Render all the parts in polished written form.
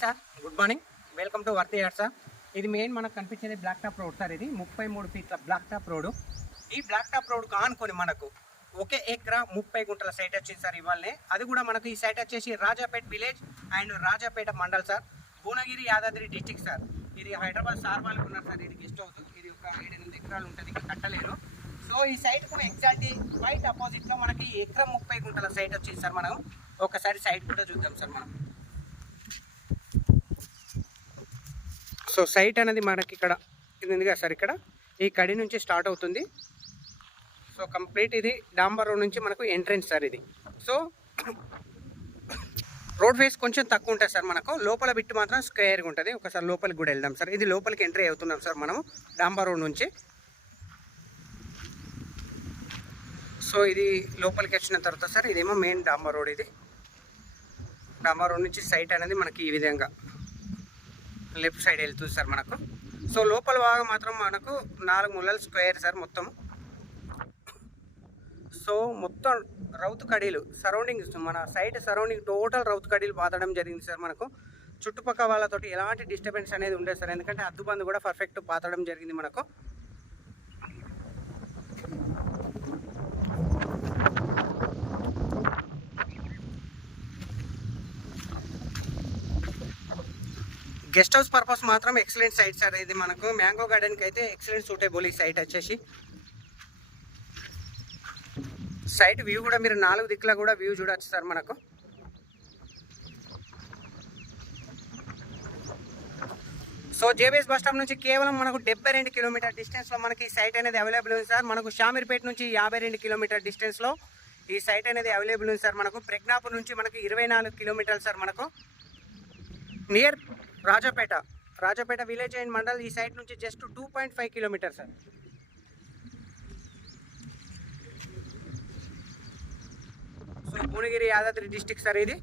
Sir, good morning. Welcome to worthy yard sir. ఇది main మనకు కనిపించేది బ్లాక్ టాప్ రోడ్ సార్. ఇది 33 ఫీట్ల బ్లాక్ టాప్ రోడ్. ఈ బ్లాక్ టాప్ రోడ్ ఆనుకొని మనకు ఒకే ఎకరా 30 గుంటల సైట్ వచ్చింది సార్ ఇవాళనే. అది కూడా మనకు ఈ సైట్ వచ్చేసి Rajapet village and Rajapet mandal sir, Bhuvanagiri Yadadri district sir. ఇది హైదరాబాద్ సార్ వాళ్ళకు ఉన్నారు సార్. ఇది గెస్ట్ హౌస్. ఇది ఒక 7-8 ఎకరాలు ఉంటుంది, కట్టలేరు. సో ఈ సైట్కు ఎగ్జాక్ట్ రైట్ అపోజిట్లో మనకి ఎకరా 30 గుంటల సైట్ వచ్చింది సార్. మనం ఒకసారి సైట్ కూడా చూద్దాం సార్ మనం. సో సైట్ అనేది మనకి ఇక్కడ ఇది ఉంది కదా సార్, ఇక్కడ ఈ కడి నుంచి స్టార్ట్ అవుతుంది. సో కంప్లీట్ ఇది డాంబర్ రోడ్ నుంచి మనకు ఎంట్రెన్స్ సార్ ఇది. సో రోడ్ ఫేస్ కొంచెం తక్కువ ఉంటుంది సార్. మనకు లోపల బిట్ మాత్రం స్క్వేర్గా ఉంటుంది. ఒకసారి లోపలికి కూడా వెళ్దాం సార్. ఇది లోపలికి ఎంట్రీ అవుతున్నాం సార్ మనము డాంబర్ రోడ్ నుంచి. సో ఇది లోపలికి వచ్చిన తర్వాత సార్ ఇదేమో మెయిన్ డాంబర్ రోడ్. ఇది డాంబర్ రోడ్ నుంచి సైట్ అనేది మనకి ఈ విధంగా లెఫ్ట్ సైడ్ వెళ్తుంది సార్ మనకు. సో లోపల భాగం మాత్రం మనకు 4 మూలల స్క్వేర్ సార్ మొత్తం. సో మొత్తం రౌతు కడీలు సరౌండింగ్స్, మన సైట్ సరౌండింగ్ టోటల్ రౌతు కడీలు పాతడం జరిగింది సార్. మనకు చుట్టుపక్కల వాళ్ళతోటి ఎలాంటి డిస్టర్బెన్స్ అనేది ఉండదు సార్, ఎందుకంటే అద్దుబందు కూడా పర్ఫెక్ట్ పాతడం జరిగింది మనకు. గెస్ట్ హౌస్ పర్పస్ మాత్రం ఎక్సలెంట్ సైట్ సార్. ఇది మనకు మ్యాంగో గార్డెన్కి అయితే ఎక్సలెంట్ సూటబుల్ ఈ సైట్ వచ్చేసి. సైట్ వ్యూ కూడా మీరు 4 దిక్కుల కూడా వ్యూ చూడవచ్చు సార్ మనకు. సో జేబీఎస్ బస్ స్టాప్ నుంచి కేవలం మనకు 72 కిలోమీటర్ డిస్టెన్స్లో మనకి ఈ సైట్ అనేది అవైలబుల్ ఉంది సార్. మనకు షామీర్పేట నుంచి 52 కిలోమీటర్ డిస్టెన్స్లో ఈ సైట్ అనేది అవైలబుల్ ఉంది సార్. మనకు ప్రజ్ఞాపూర్ నుంచి మనకు 24 కిలోమీటర్లు సార్. మనకు near Rajapet village and mandal. ఈ సైట్ నుంచి just 2.5 kilometre sir. So Bhuvanagiri Yadadri district sir ఇది.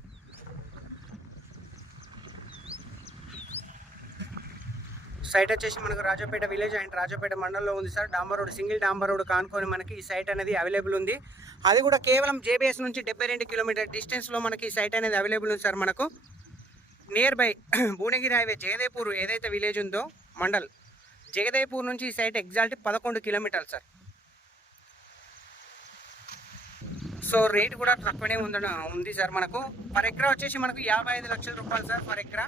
సైట్ వచ్చేసి మనకు రాజాపేట విలేజ్ అండ్ రాజాపేట మండలంలో ఉంది సార్. డాంబర్ రోడ్, సింగిల్ డాంబర్ రోడ్ కానుకొని మనకి ఈ సైట్ అనేది అవైలబుల్ ఉంది. అది కూడా కేవలం జేబీఎస్ నుంచి 72 కిలోమీటర్ డిస్టెన్స్లో మనకి ఈ సైట్ అనేది అవైలబుల్ ఉంది సార్. మనకు near by Bhuvanagiri highway Jagdevpur ఏదైతే విలేజ్ ఉందో మండల్, జగదేపూర్ నుంచి ఈ సైట్ ఎగ్జాక్ట్ 11 కిలోమీటర్లు సార్. సో రేట్ కూడా తక్కువనే ఉంది సార్. మనకు పర్ ఎకరా వచ్చేసి మనకు 55 లక్షల రూపాయలు సార్ పర్ ఎకరా.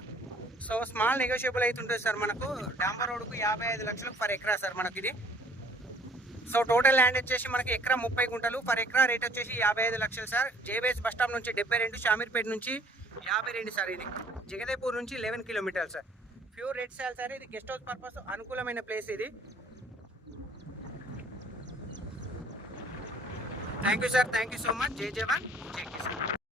సో స్మాల్ నెగోషియబుల్ అవుతుంటుంది సార్. మనకు డాంబర్ రోడ్కు 55 లక్షలకు పర్ ఎకరా సార్ మనకి ఇది. సో టోటల్ ల్యాండ్ వచ్చేసి మనకి ఎకరా 30 గుంటలు, పర్ ఎకరా రేట్ వచ్చేసి 55 లక్షలు సార్. జేబీఎస్ బస్ స్టాప్ నుంచి 72, షామీర్పేట నుంచి 52 సార్. ఇది జగదేపూర్ నుంచి 11 కిలోమీటర్లు sir. Pure red soil sir. ఇది గెస్ట్ హౌస్ పర్పస్ అనుకూలమైన ప్లేస్ ఇది. Thank you sir, thank you so much. జై జవాన్, జై కిసాన్.